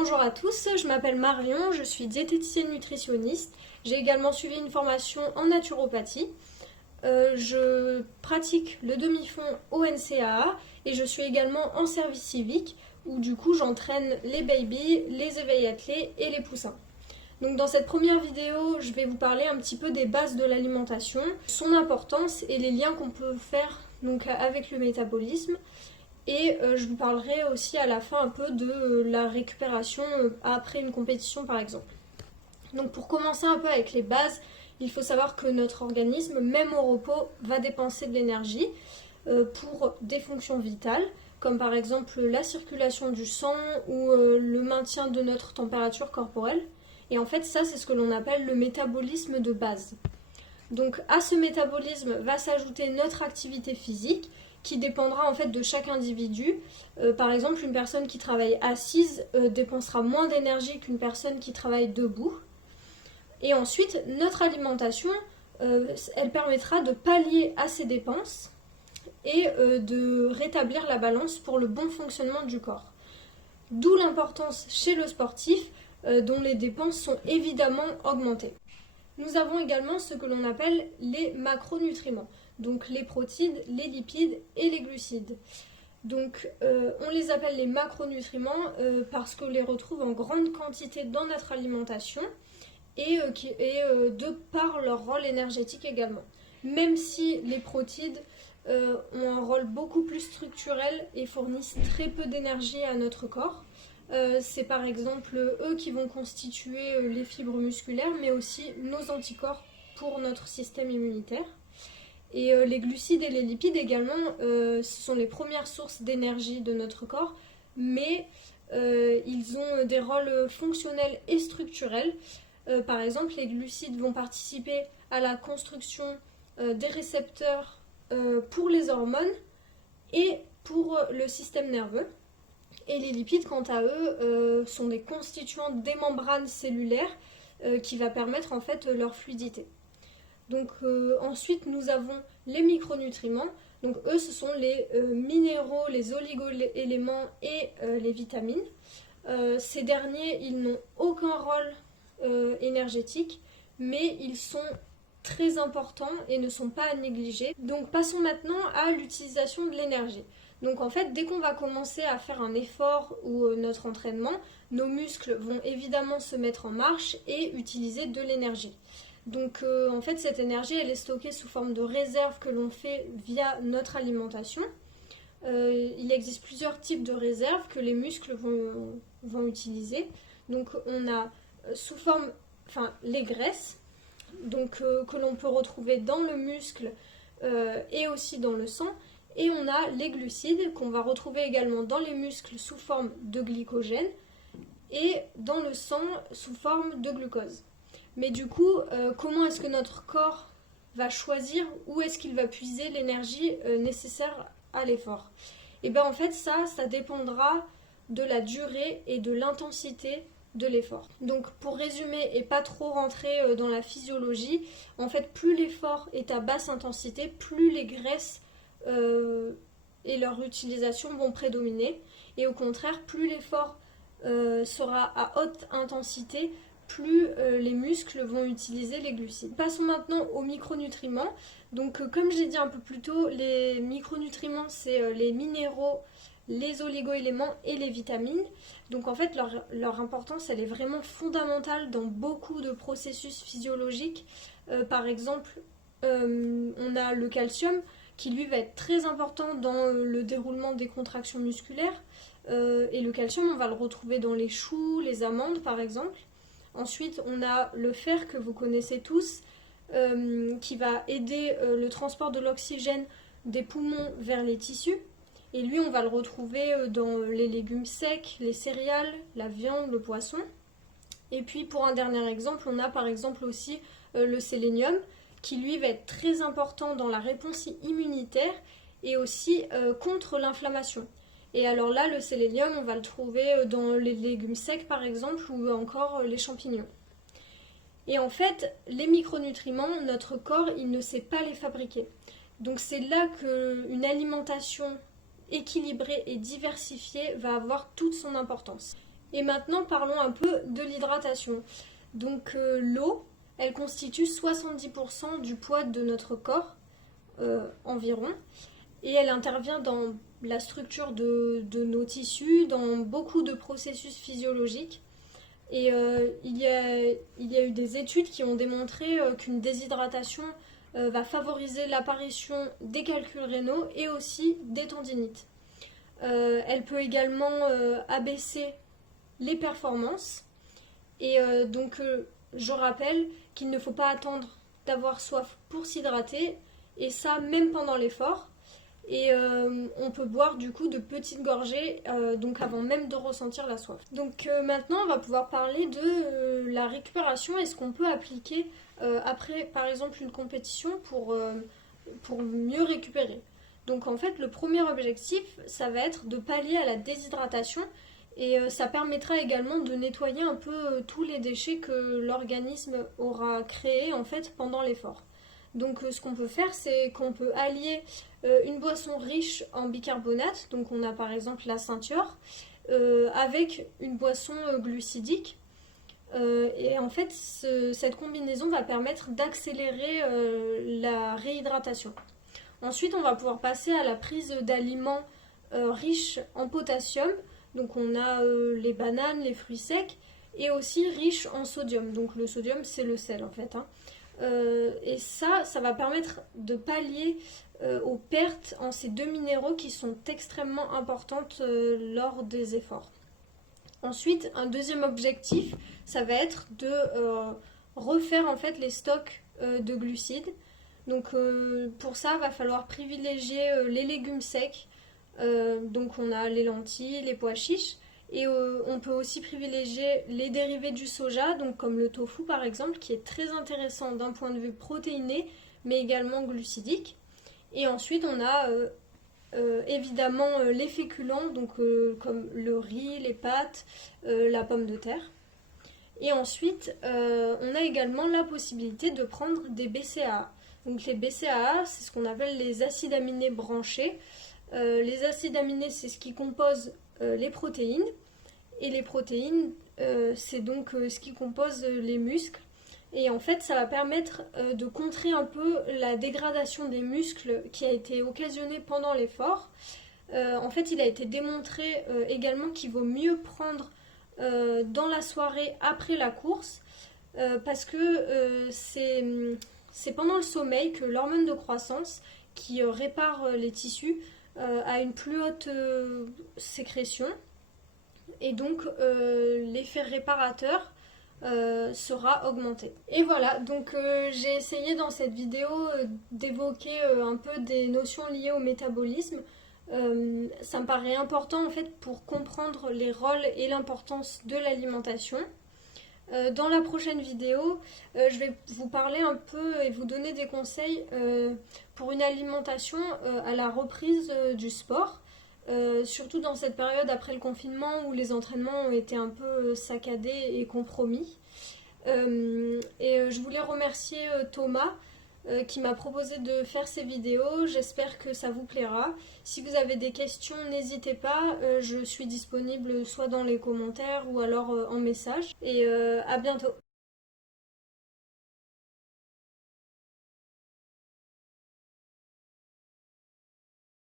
Bonjour à tous, je m'appelle Marion, je suis diététicienne nutritionniste. J'ai également suivi une formation en naturopathie. Je pratique le demi-fond au NCAA et je suis également en service civique où du coup j'entraîne les babies, les éveils attelés et les poussins. Donc dans cette première vidéo, je vais vous parler un petit peu des bases de l'alimentation, son importance et les liens qu'on peut faire donc, avec le métabolisme. Et je vous parlerai aussi à la fin un peu de la récupération après une compétition par exemple. Donc pour commencer un peu avec les bases, il faut savoir que notre organisme, même au repos, va dépenser de l'énergie pour des fonctions vitales, comme par exemple la circulation du sang ou le maintien de notre température corporelle. Et en fait, ça, c'est ce que l'on appelle le métabolisme de base. Donc à ce métabolisme va s'ajouter notre activité physique qui dépendra en fait de chaque individu. Par exemple, une personne qui travaille assise dépensera moins d'énergie qu'une personne qui travaille debout. Et ensuite, notre alimentation, elle permettra de pallier à ces dépenses et de rétablir la balance pour le bon fonctionnement du corps. D'où l'importance chez le sportif dont les dépenses sont évidemment augmentées. Nous avons également ce que l'on appelle les macronutriments, donc les protéines, les lipides et les glucides. Donc on les appelle les macronutriments parce qu'on les retrouve en grande quantité dans notre alimentation et de par leur rôle énergétique également. Même si les protéines ont un rôle beaucoup plus structurel et fournissent très peu d'énergie à notre corps. C'est par exemple eux qui vont constituer les fibres musculaires, mais aussi nos anticorps pour notre système immunitaire. Et les glucides et les lipides également, ce sont les premières sources d'énergie de notre corps, mais ils ont des rôles fonctionnels et structurels. Par exemple, les glucides vont participer à la construction des récepteurs pour les hormones et pour le système nerveux. Et les lipides, quant à eux, sont des constituants des membranes cellulaires qui va permettre en fait leur fluidité. Donc ensuite, nous avons les micronutriments. Donc eux, ce sont les minéraux, les oligo-éléments et les vitamines. Ces derniers, ils n'ont aucun rôle énergétique, mais ils sont très importants et ne sont pas à négliger. Donc passons maintenant à l'utilisation de l'énergie. Donc en fait, dès qu'on va commencer à faire un effort ou notre entraînement, nos muscles vont évidemment se mettre en marche et utiliser de l'énergie. Donc en fait, cette énergie, elle est stockée sous forme de réserve que l'on fait via notre alimentation. Il existe plusieurs types de réserves que les muscles vont utiliser. Donc on a sous forme, les graisses, donc que l'on peut retrouver dans le muscle et aussi dans le sang. Et on a les glucides qu'on va retrouver également dans les muscles sous forme de glycogène et dans le sang sous forme de glucose. Mais du coup, comment est-ce que notre corps va choisir où est-ce qu'il va puiser l'énergie nécessaire à l'effort? Et bien en fait ça dépendra de la durée et de l'intensité de l'effort. Donc pour résumer et pas trop rentrer dans la physiologie, en fait plus l'effort est à basse intensité, plus les graisses et leur utilisation vont prédominer. Et au contraire, plus l'effort sera à haute intensité, plus les muscles vont utiliser les glucides. Passons maintenant aux micronutriments. Donc comme j'ai dit un peu plus tôt, les micronutriments, c'est les minéraux, les oligo-éléments et les vitamines. Donc en fait, leur importance, elle est vraiment fondamentale dans beaucoup de processus physiologiques. Par exemple, on a le calcium, qui lui va être très important dans le déroulement des contractions musculaires. Et le calcium, on va le retrouver dans les choux, les amandes par exemple. Ensuite, on a le fer que vous connaissez tous, qui va aider le transport de l'oxygène des poumons vers les tissus. Et lui, on va le retrouver dans les légumes secs, les céréales, la viande, le poisson. Et puis pour un dernier exemple, on a par exemple aussi le sélénium, qui lui va être très important dans la réponse immunitaire et aussi contre l'inflammation. Et alors là, le sélénium, on va le trouver dans les légumes secs par exemple ou encore les champignons. Et en fait, les micronutriments, notre corps, il ne sait pas les fabriquer. Donc c'est là qu'une alimentation équilibrée et diversifiée va avoir toute son importance. Et maintenant, parlons un peu de l'hydratation. Donc l'eau, elle constitue 70% du poids de notre corps environ, et elle intervient dans la structure de nos tissus, dans beaucoup de processus physiologiques. Et il y a eu des études qui ont démontré qu'une déshydratation va favoriser l'apparition des calculs rénaux et aussi des tendinites. Elle peut également abaisser les performances. Et je rappelle qu'il ne faut pas attendre d'avoir soif pour s'hydrater, et ça même pendant l'effort. Et on peut boire du coup de petites gorgées donc avant même de ressentir la soif. Donc maintenant on va pouvoir parler de la récupération et ce qu'on peut appliquer après par exemple une compétition pour mieux récupérer. Donc en fait le premier objectif ça va être de pallier à la déshydratation, et ça permettra également de nettoyer un peu tous les déchets que l'organisme aura créés en fait pendant l'effort. Donc ce qu'on peut faire, c'est qu'on peut allier une boisson riche en bicarbonate, donc on a par exemple la ceinture, avec une boisson glucidique. Et en fait, cette combinaison va permettre d'accélérer la réhydratation. Ensuite, on va pouvoir passer à la prise d'aliments riches en potassium. Donc on a les bananes, les fruits secs, et aussi riches en sodium. Donc le sodium, c'est le sel en fait. Et ça va permettre de pallier aux pertes en ces deux minéraux qui sont extrêmement importantes lors des efforts. Ensuite, un deuxième objectif, ça va être de refaire en fait les stocks de glucides. Donc pour ça, il va falloir privilégier les légumes secs. Donc on a les lentilles, les pois chiches, et on peut aussi privilégier les dérivés du soja, donc comme le tofu par exemple, qui est très intéressant d'un point de vue protéiné, mais également glucidique. Et ensuite on a évidemment les féculents, donc comme le riz, les pâtes, la pomme de terre. Et ensuite on a également la possibilité de prendre des BCAA. Donc les BCAA, c'est ce qu'on appelle les acides aminés branchés. Les acides aminés, c'est ce qui compose les protéines, et les protéines, c'est donc ce qui compose les muscles. Et en fait, ça va permettre de contrer un peu la dégradation des muscles qui a été occasionnée pendant l'effort. En fait, il a été démontré également qu'il vaut mieux prendre dans la soirée après la course, parce que c'est pendant le sommeil que l'hormone de croissance, qui répare les tissus, a une plus haute sécrétion, et donc l'effet réparateur sera augmenté. Et voilà, donc j'ai essayé dans cette vidéo d'évoquer un peu des notions liées au métabolisme. Ça me paraît important en fait pour comprendre les rôles et l'importance de l'alimentation. Dans la prochaine vidéo, je vais vous parler un peu et vous donner des conseils pour une alimentation à la reprise du sport, surtout dans cette période après le confinement où les entraînements ont été un peu saccadés et compromis. Je voulais remercier Thomas qui m'a proposé de faire ces vidéos. J'espère que ça vous plaira. Si vous avez des questions, n'hésitez pas. Je suis disponible soit dans les commentaires ou alors en message. Et à bientôt.